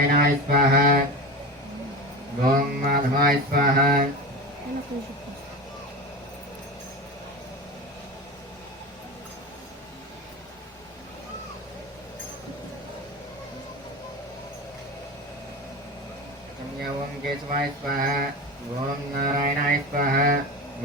नारायणाय स्वाहा ओम माधवाय स्वाहा ओम केशवाय स्वाहा ओम नारायणाय स्वाहा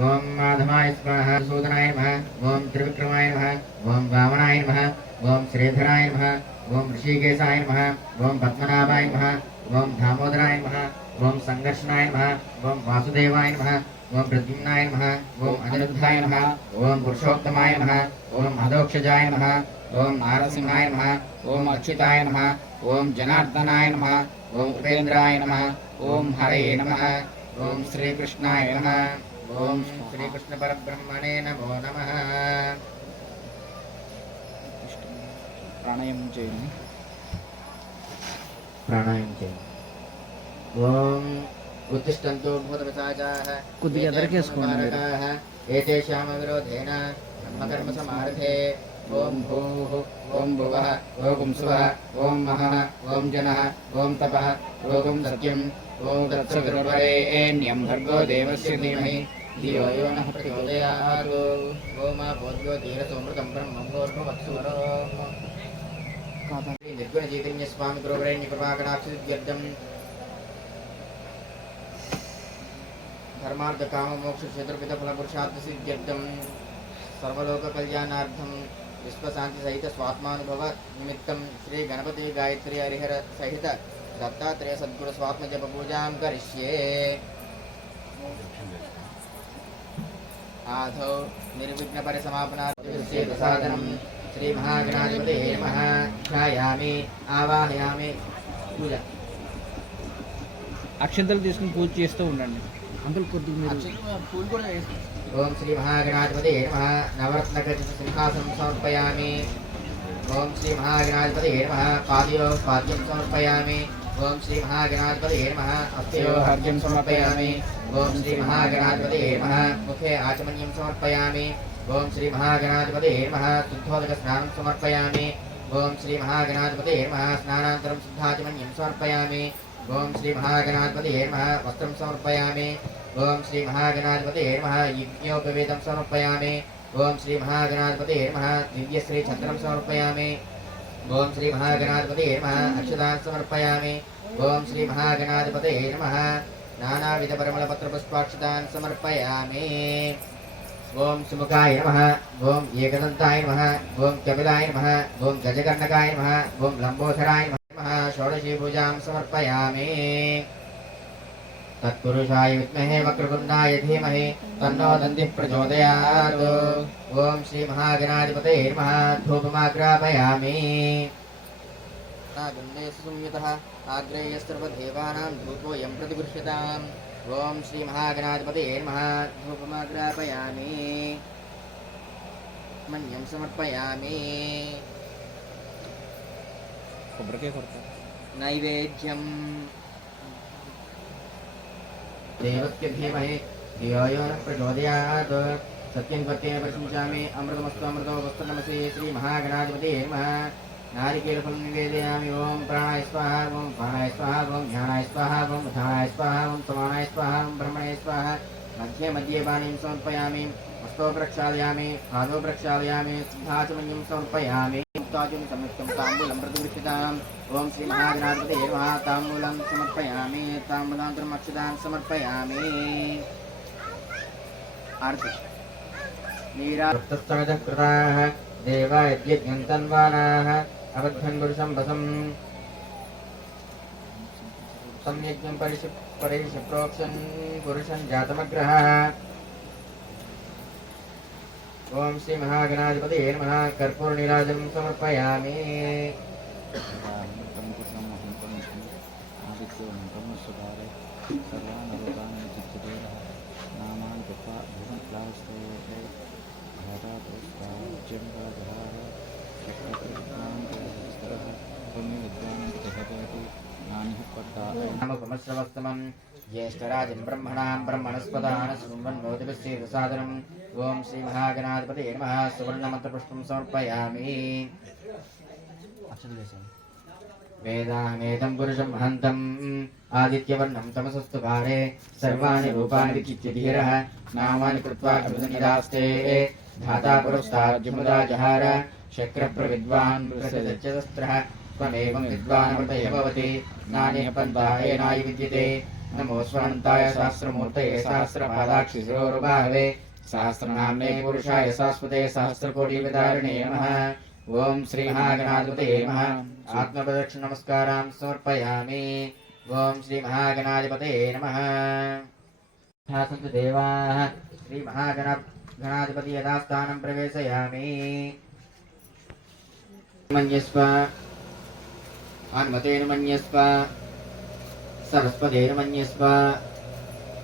ओम माधवाय स्वाहा सूदनाय नमः ओम त्रिविक्रमाय नमः ओम वामनाय नमः ओम श्रीधराय नमः ओम ऋषिकेशाय नमः ओम पद्मनाभाय नमः ओम दामोदराय नमः ओम संघर्षणाय नमः ओम वासुदेवाय नमः ओम प्रद्युम्नाय नमः ओम अनिरुद्धाय नमः ओम पुरुषोत्तमाय नमः ओम अधोक्षजाय नमः ओम नारसिंहाय नमः ओम अच्युताय नमः ओम जनार्दनाय नमः ओम उपेन्द्राय नमः ओम हरे नमः ओम श्री कृष्णाय नमः ओम श्री कृष्ण परब्रह्मणे नमो नमः प्राणायाम చేయండి प्राणायाम చేయండి ओम उत्तिष्ठन्तु भूतपिशाचाः కొద్దిగా ఎదరకేసుకోండి एतेषां विरोधेन कर्म समारभे ओम भूः ओम भुवः ओम सुवः ओम महः ओम जनः ओम तपः ओम सत्यम् ओम तत्सवितुर्वरेण्यं भर्गो देवस्य धीमहि धियो यो नः प्रचोदयात् ओम भूद्यो धीरसोमृतं ब्रह्मं भूर्भुवत्सुवरो निर्गुण चैतन्य स्वामी गुरुवरेण्य कृपाकटाक्षसिद्ध्यर्थं धर्मार्थ काम मोक्ष क्षेत्रपित फल पुरुषार्थ सिद्ध्यर्थं सर्वलोक कल्याणार्थं विश्व शांति सहित स्वात्मानुभव निमित्तं श्री गणपति गायत्री हरिहर सहित दत्तात्रेय सद्गुरु स्वात्म जप पूजां करिष्ये। आदौ निर्विघ्न परिसमापनार्थं प्रसादनं श्री महागणाधिपतये नमः ध्यायामि आवाहयामि पूजा అక్షంతలు తీసుకుని పూజ చేస్తూ ఉండండి అందులో కొద్దిగా మీరు పూలు కూడా ओम श्री महागणाधिपतये नमः नवरत्नखचित सिंहासनं समर्पयामि ओम श्री महागणाधिपतये नमः पादयोः पाद्यं समर्पयामि ओम श्री महागणाधिपतये नमः हस्तयोः अर्घ्यं समर्पयामि ओम श्री महागणाधिपतये नमः मुखे आचमनीयं समर्पयामि ओम श्री महागणाधिपतये नमः शुद्धोदकस्नानं समर्पयामि ओम श्री महागणाधिपतये नमः स्नानानन्तरं शुद्धाचमनीयं समर्पयामि ओम श्री महागणाधिपतये नमः वस्त्रं समर्पयामि ओम श्री महागणाधिपतये नमः यज्ञोपवीतं समर्पयामि ओम श्री महागणाधिपतये नमः दिव्यश्री छत्रं समर्पयामि ओम श्री महागणाधिपतये नमः अक्षतान् समर्पयामि ओम श्री महागणाधिपतये नमः नानाविध परिमलपत्रपुष्पाक्षतान् समर्पयामि ओम सुमुखाय नमः ओम एकदन्ताय नमः ओम कपिलाय नमः ओम गजकर्णकाय नमः ओम लंबोदराय नमः षोडशी पूजां समर्पयामि तत्पुरुषाय विद्महे वक्रतुण्डाय धीमहि तन्नो दन्तिः प्रचोदयात् ओम श्री महागणाधिपतये नमः धूपमाग्रापयामि संयुतः आग्रेयस्सर्वदेवानां धूपोऽयं प्रतिगृह्यताम् ओम श्री महागणाधिपतये नमः धूपमाग्रापयामि मन्यं समर्पयामि नैवेद्यं देवस्य धीमहि धियो यो नः प्रचोदयात् सत्यं सत्येन प्रशंसामि अमृतमस्तु अमृतो वस्तु नमसे श्री महागणाधिपतये नमः नारिकेलफलं निवेदयामि ओम प्राणाय स्वाहा ओम पानाय स्वाहा ओम ध्यानाय स्वाहा ओम उद्धानाय स्वाहा ओम समानाय स्वाहा ओम ब्रह्मणे स्वाहा मध्ये मध्ये पाणिं समर्पयामि हस्तो प्रक्षालयामि पादौ प्रक्षालयामि सिद्धाचमनीयं समर्पयामि मुक्ताजं संयुक्तं ताम्बूलं प्रतिगृह्यताम् ओम श्री महागणाधिपतये नमः ताम्बूलं समर्पयामि ताम्बूलान्तरम् अक्षतान् समर्पयामि आरति नीराक्तस्तवजः कृताः देवा यज्ञन्तन्वानाः अबद्धन् पुरुषं वसं सम्यज्ञं परिषप्रोक्षन् पुरुषं जातमग्रहः ओम श्री महागणाधिपतये नमः कर्पूरनीराजं समर्पयामि नमोपमश्रवस्तमं ज्येष्ठराजं ब्रह्मणां ब्रह्मणस्पदान् शृण्वन्नोतिभिश्चेदसादनम् ओम श्री महागणाधिपतये नमः सुवर्णमन्त्रपुष्पं समर्पयामि वेदाहमेतं पुरुषं महन्तम् आदित्यवर्णं तमसस्तु पारे सर्वाणि रूपाणि विचित्य धीरः नामानि कृत्वा कृतनिदास्ते धाता पुरस्ताद्युमुदा जहार शक्रप्रविद्वान् प्रसिद्धश्चतस्त्रः त्वमेवं विद्वानमृतये भवति नान्यः पन्था येनाय विद्यते नमो स्वान्ताय सहस्रमूर्तये सहस्रपादाक्षिशिरोरुबाहवे सहस्रनाम्ने पुरुषाय शाश्वते सहस्रकोटिविदारिणे नमः ओम श्री महागणाधिपतये नमः आत्मप्रदक्षिण नमस्कारान् समर्पयामि ओम श्री महागणाधिपतये नमः सन्तु देवाः श्री महागणाधिपति यथास्थानं प्रवेशयामि मन्यस्व हनुमतेन मन्यस्व सरस्वतेन मन्यस्व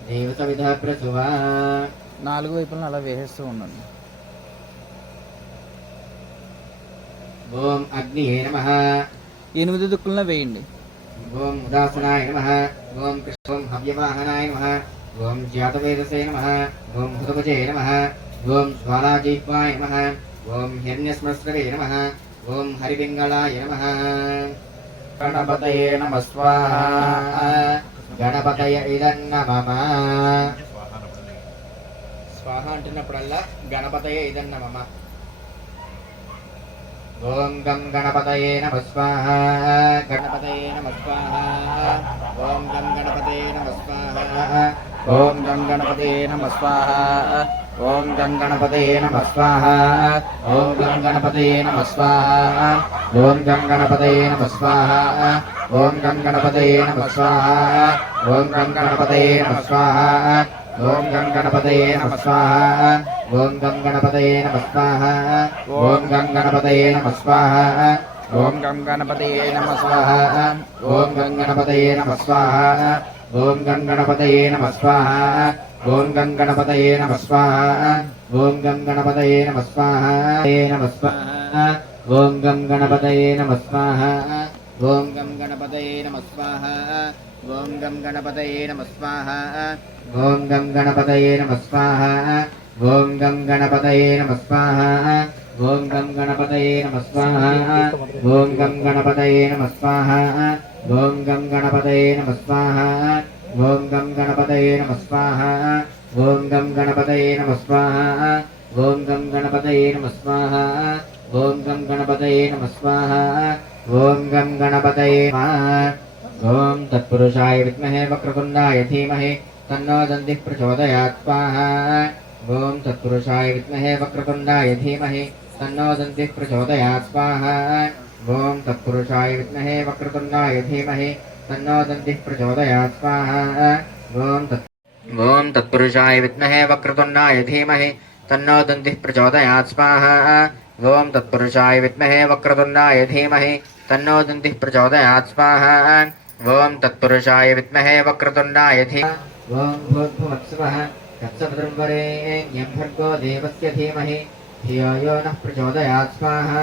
देवसविधः प्रसुवा 4 వైపులను అలా వేసేస్తూ ఉండండి. ओम अग्निये नमः 8 దిక్కులను వేయండి. ओम उदासनाय नमः ओम कृष्णं हव्यवाहनाय नमः ओम ज्ञातवेदसे नमः ओम हुतभुजे नमः ओम ज्वालाजीह्वाय नमः ओम हिरण्यस्मस्रवे नमः ओम हरिपिङ्गलाय नमः गणपतये नमः स्वाहा गणपतय इदन्नमः स्वाहा అంటున్నప్పుడల్లా గణపతయ ఇదన్నమమ ओम गं गणपतये नमः स्वाहा गणपतये नमः स्वाहा ओम गं गणपतये नमः स्वाहा ओम गं गणपतये नमः स्वाहा ओम गं गणपतये नमः स्वाहा ओम गं गणपतये नमः स्वाहा ओम गं गणपतये नमः स्वाहा ओम गं गणपतये नमः स्वाहा ओम गं गणपतये नमः स्वाहा ओम गं गणपतये नमः स्वाहा ओम गं गणपतये नमः स्वाहा ओम गं गणपतये नमः स्वाहा ओम गं गणपतये नमः स्वाहा ओम गं गणपतये नमः स्वाहा ओम गं गणपतये नमः स्वाहा ओम गं गणपतये नमः स्वाहा ओम गं गणपतये नमः स्वाहा नमः स्वाहा ओम गं गणपतये नमः स्वाहा ओम गं गणपतये नमः स्वाहा ओम गं गणपतये नमः स्वाहा ओम गं गणपतये नमः स्वाहा ओम गं गणपतये नमः स्वाहा ओम गं गणपतये नमः स्वाहा ओम गं गणपतये नमः स्वाहा ओम गं गणपतये नमः स्वाहा ओम गं गणपतये नमः स्वाहा ओम गं गणपतये नमः स्वाहा ओम गं गणपतये नमः स्वाहा ओम गं गणपतये नमः स्वाहा ओम गं गणपतये ओम तत्पुरुषाय विद्महे वक्रतुण्डाय धीमहि तन्नो दन्तिः प्रचोदयात् स्वाहा ओम तत्पुरुषाय विद्महे वक्रतुण्डाय धीमहि तन्नो दन्तिः प्रचोदयात् स्वाहा ओम तत्पुरुषाय विद्महे वक्रतुण्डाय धीमहि तन्नो दन्तिः प्रचोदयात् स्वाहा ओम तत्पुरुषाय विद्महे वक्रतुण्डाय धीमहि तन्नो दन्तिः प्रचोदयात् स्वाहा ओम तत्पुरुषाय विद्महे वक्रतुण्डाय धीमहि तन्नो दन्तिः प्रचोदयात् स्वाहा ओम तत्पुरुषाय विद्महे वक्रतुण्डाय धीमहि ओम भूर्भुवस्सुवः तत्सवितुर्वरेण्यं भर्गो देवस्य धीमहि धियो यो नः प्रचोदयात् स्वाहा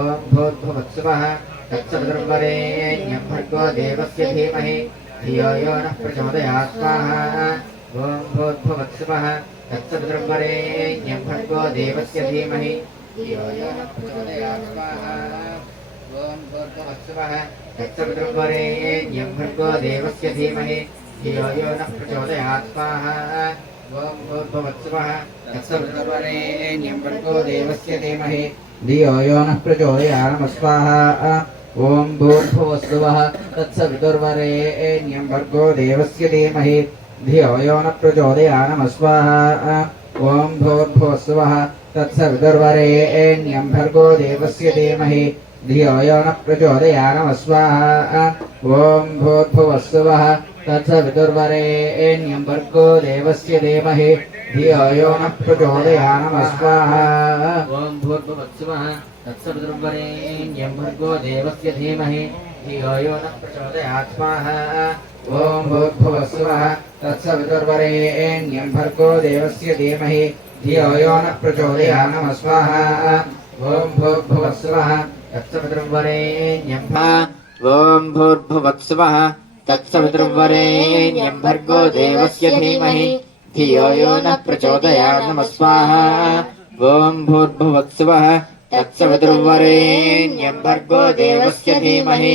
ओम भूर्भुवस्सुवः तत्सवितुर्वरेण्यं भर्गो देवस्य धीमहि धियो यो नः प्रचोदयात् स्वाहा ओम भूर्भुवस्सुवः तत्सवितुर्वरेण्यं भर्गो देवस्य धीमहि धियो यो नः प्रचोदयात् स्वाहा ओम भूर्भुवस्सुवः तत्सवितुर्वरेण्यं भर्गो देवस्य धीमहि धियो यो नः प्रचोदयात् स्वाहा ओम भूर्भुवस्सुवः तत्सवितुर्वरेण्यं भर्गो देवस्य धीमहि धियो यो नः प्रचोदयात् नमः स्वाहा ओम भूर्भुवस्सुवः तत्सवितुर्वरेण्यं भर्गो देवस्य धीमहि धियो यो नः प्रचोदयात् नमः स्वाहा ओम भूर्भुवस्सुवः तत्सवितुर्वरेण्यं भर्गो देवस्य धीमहि धियो यो नः प्रचोदयात् नमः स्वाहा ओम भूर्भुवस्सुवः तत्सवितुर्वरेण्यं भर्गो देवस्य धीमहि धियो यो नः प्रचोदयात् नमः स्वाहा ओम भूर्भुवस्सुवः तत्सवितुर्वरेण्यं भर्गो देवस्य धीमहि धियो यो नः प्रचोदयात् स्वाहा ओम भूर्भुवस्सुवः तत्सवितुर्वरेण्यं भर्गो देवस्य धीमहि धियो यो नः प्रचोदयात् नमः स्वाहा ओम भूर्भुवस्सुवः तत्सवितुर्वरेण्यं ओम भूर्भुवस्सुवः तत्सवितुर्वरेण्यं भर्गो देवस्य धीमहि धियो यो नः प्रचोदयात् नमः स्वाहा ओम भूर्भुवस्सुवः तत्सवितुर्वरेण्यं भर्गो देवस्य धीमहि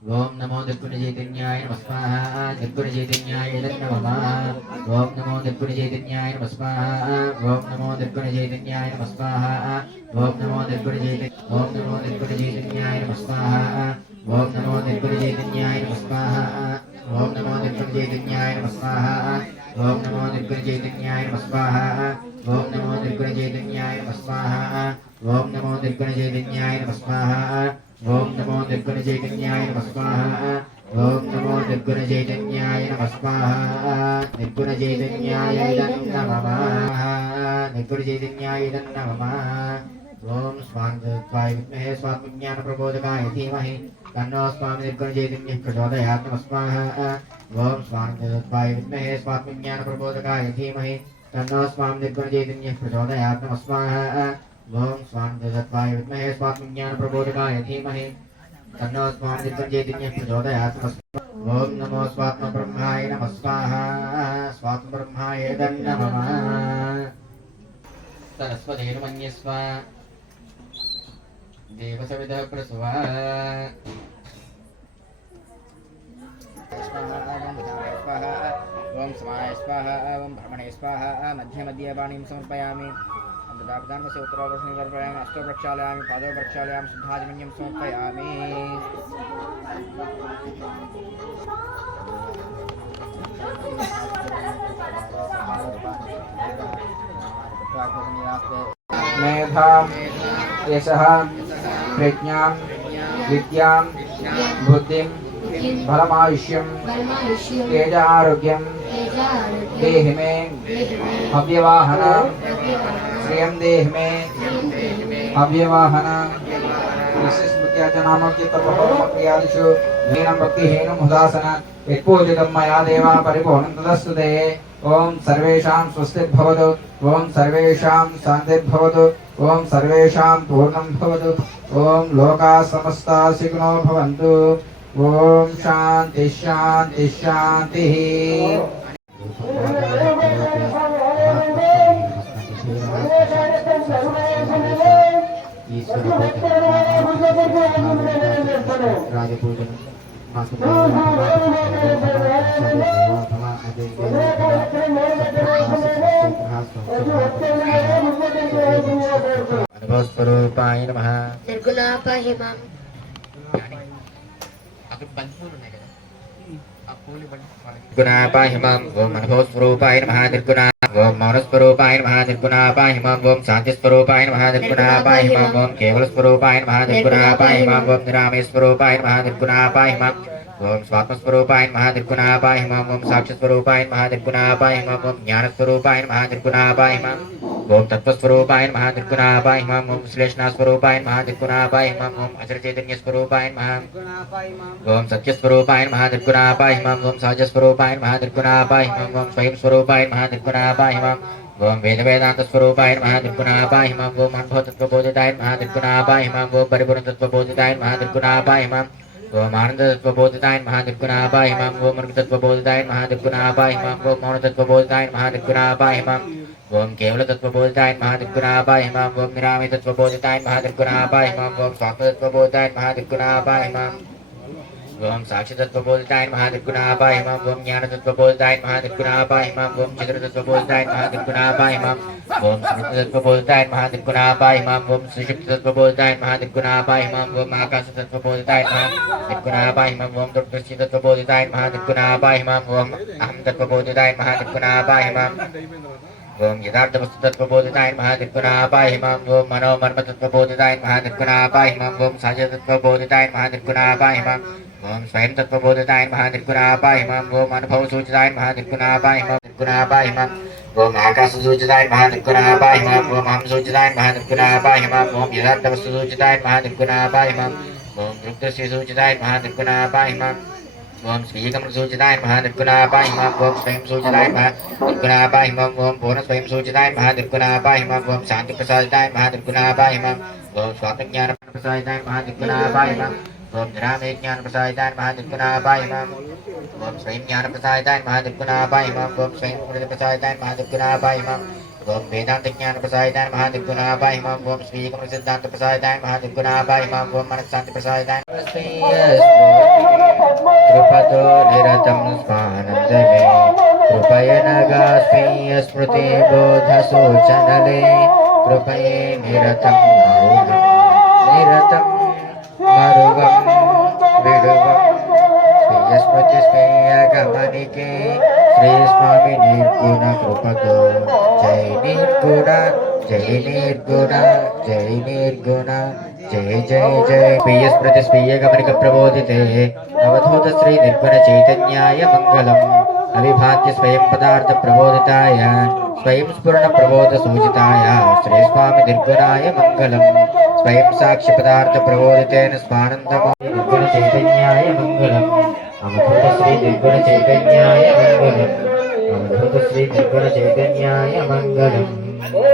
ओम नमो निर्गुणचैतन्याय नमः स्वाहा निर्गुणचैतन्याय नमः ओम नमो निर्गुणचैतन्याय नमः स्वाहा ओम नमो निर्गुणचैतन्याय नमः स्वाहा ओम नमो निर्गुणचैतन्याय नमः स्वाहा ओम नमो निर्गुणचैतन्याय नमः स्वाहा ओम नमो निर्गुणचैतन्याय नमः स्वाहा ओम नमो निर्गुणचैतन्याय नमः स्वाहा ओम नमो निर्गुणचैतन्याय नमः स्वाहा ओम नमो निर्गुणचैतन्याय नमः स्वाहा ओम नमो निर्गुणचैतन्याय नमः स्वाहा ओम नमो निर्गुणचैतन्याय नमः स्वाहा निर्गुणचैतन्याय नमः निर्गुणचैतन्याय नमः ओम स्वान्तत्वाय विद्महे स्वात्मज्ञानप्रबोधकाय धीमहि तन्नो स्वामी निर्गुणचैतन्यः प्रचोदयात् नमः स्वाहा ओम स्वान्तत्वाय विद्महे स्वात्मज्ञानप्रबोधकाय धीमहि तन्नो स्वामी निर्गुणचैतन्यः प्रचोदयात् नमः स्वाहा ओम स्वान्तत्वाय विद्महे स्वात्मज्ञानप्रबोधकाय धीमहि तन्नो स्वामी निर्गुणचैतन्यः प्रचोदयात् नमः स्वाहा ओम नमो स्वात्मब्रह्माय नमः स्वाहा स्वात्मब्रह्माय नमः सरस्वतीर्मन्यस्व देवसविदः प्रसवा स्वाहा ओम समाय स्वाहा ओम ब्रह्मणे स्वाहा मध्ये मध्ये पाणिं समर्पयामि अंतदापदानस्य उत्तरावशनि वर्पयामि अष्टो प्रक्षालयामि पादो प्रक्षालयामि शुद्धाजमन्यं समर्पयामि मेधां यशः प्रज्ञां विद्यां बुद्धिं बलमायुष्यं तेज आरोग्यं देहि मे अव्यवाहन श्रियं देहि मे अव्यवाहन नामोक्तियादिषु हीनं भक्तिहीनं हुदासन यत्पूजितं मया देवा परिपूर्णं तदस्तुते ओम सर्वेषां स्वस्तिर्भवतु ओम सर्वेषां शान्तिर्भवतु ओम सर्वेषां पूर्णं भवतु ओम लोकाः समस्ताः सुखिनो भवन्तु ओम शान्ति शान्ति शान्तिः अनुभवस्वरूपाय नमः निर्गुणापाहि मां निर्गुणापाहि मां ओम अनुभवस्वरूपाय नमः निर्गुणा ओम मौनस्वरूपाय नमः निर्गुणापाहि मां ओम शान्तिस्वरूपाय नमः निर्गुणापाहि मां ओम केवलस्वरूपाय नमः निर्गुणापाहि मां ओम निरामयस्वरूपाय नमः निर्गुणापाहि मां ओम स्वात्मस्वरूपाय नमः निर्गुणापाहि मां ओम साक्षिस्वरूपाय नमः निर्गुणापाहि मां ओम ज्ञानस्वरूपाय नमः निर्गुणापाहि मां ओम तत्त्वस्वरूपाय नमः निर्गुणापाहि मां ओम श्लेषणास्वरूपाय नमः निर्गुणापाहि मां ओम अचरचैतन्यस्वरूपाय नमः ओम सत्यस्वरूपाय नमः निर्गुणापाहि मां ओम सहजस्वरूपाय नमः निर्गुणापाहि मां ओम स्वयं स्वरूपाय नमः निर्गुणापाहि मां ओम वेदवेदान्तस्वरूपाय नमः निर्गुणापाहि मां ओम अनुभवतत्त्वबोधिताय नमः निर्गुणापाहि मां ओम परिपूर्णतत्त्वबोधिताय नमः निर्गुणापाहि मां ओम आनन्दतत्त्वबोधिताय नमः निर्गुणापाहि मां ओम मृगतत्त्वबोधिताय नमः निर्गुणापाहि मां ओम मौनतत्त्वबोधिताय नमः निर्गुणापाहि मां ओम केवलतत्त्वबोधिताय नमः निर्गुणापाहि मां ओम निरामयतत्त्वबोधिताय नमः निर्गुणापाहि मां ओम स्वात्मतत्त्वबोधिताय नमः निर्गुणापाहि मां ओम साक्षितत्त्वबोधिताय नमः निर्गुणापाहि मां ओम ज्ञानतत्त्वबोधिताय नमः निर्गुणापाहि मां ओम चित्रतत्त्वबोधिताय नमः निर्गुणापाहि मां ओम स्मृतितत्त्वबोधिताय नमः निर्गुणापाहि मां ओम सुषुप्ततत्त्वबोधिताय नमः निर्गुणापाहि मां ओम आकाशतत्त्वबोधिताय नमः निर्गुणापाहि मां ओम दृष्टितत्त्वबोधिताय नमः निर्गुणापाहि मां ओम अहं तत्त्वबोधिताय नमः निर्गुणापाहि मां ओम यथार्थवस्तुतत्त्वबोधिताय नमः निर्गुणापाहि मां ओम मनोमर्मतत्त्वबोधिताय नमः निर्गुणापाहि मां ओम सहजतत्त्वबोधिताय नमः निर्गुणापाहि मां ओम स्वयं तत्त्वबोधिताय नमः निर्गुणापाहि मां ओम अनुभवसूचिताय नमः निर्गुणापाहि मां निर्गुणापाहि मां ओम आकाशसूचिताय नमः निर्गुणापाहि मां ओम अहं सूचिताय नमः निर्गुणापाहि मां ओम यथार्थवस्तुसूचिताय नमः निर्गुणापाहि मां ओम दृग्दृश्यसूचिताय नमः निर्गुणापाहि मां ओम श्रीकमलसूचिताय नमः निर्गुणापाहि मां ओम स्वयं सूचिताय नमः निर्गुणापाहि मां ओम पूर्णस्वयं सूचिताय नमः निर्गुणापाहि मां ओम शान्तिप्रसादिताय नमः निर्गुणापाहि मां ओम स्वात्मज्ञानप्रसादिताय नमः निर्गुणापाहि मां ओम निरामयज्ञानप्रसादिताय नमः निर्गुणापाहि मां ओम स्वयं ज्ञानप्रसादिताय नमः निर्गुणापाहि मां ओम स्वयं प्रसादिताय नमः निर्गुणापाहि मां ओम वेदांत ज्ञान प्रसादिताय नमः दिग्गुणाभाय नमः ओम श्री एकम सिद्धांत प्रसादिताय नमः दिग्गुणाभाय नमः ओम मनस्शांति प्रसादिताय कृपतो निरतं स्वानंद मे कृपय नगास्मि स्मृति बोध सूचनले कृपये निरतं मौनं निरतं मरुवं विडुवं स्वीय स्मृति स्वीय गमनिके श्री स्वामी निर्गुण कृपतो जय निर्गुण जय निर्गुण जय निर्गुण जय जय जय स्वीय स्मृति स्वीय गमनिक प्रबोधिते अवधूत श्री निर्गुण चैतन्याय मंगलम् अविभाज्य स्वयं पदार्थ प्रबोधिताय स्वयं स्फुरण प्रबोध सूचिताय श्री स्वामी निर्गुणाय मंगलम् स्वयं साक्षि पदार्थ प्रबोधितेन स्वानंदम निर्गुण चैतन्याय मंगलम् अवधूत श्री निर्गुण चैतन्याय मंगलम् अवधूत श्री निर्गुण चैतन्याय मंगलम्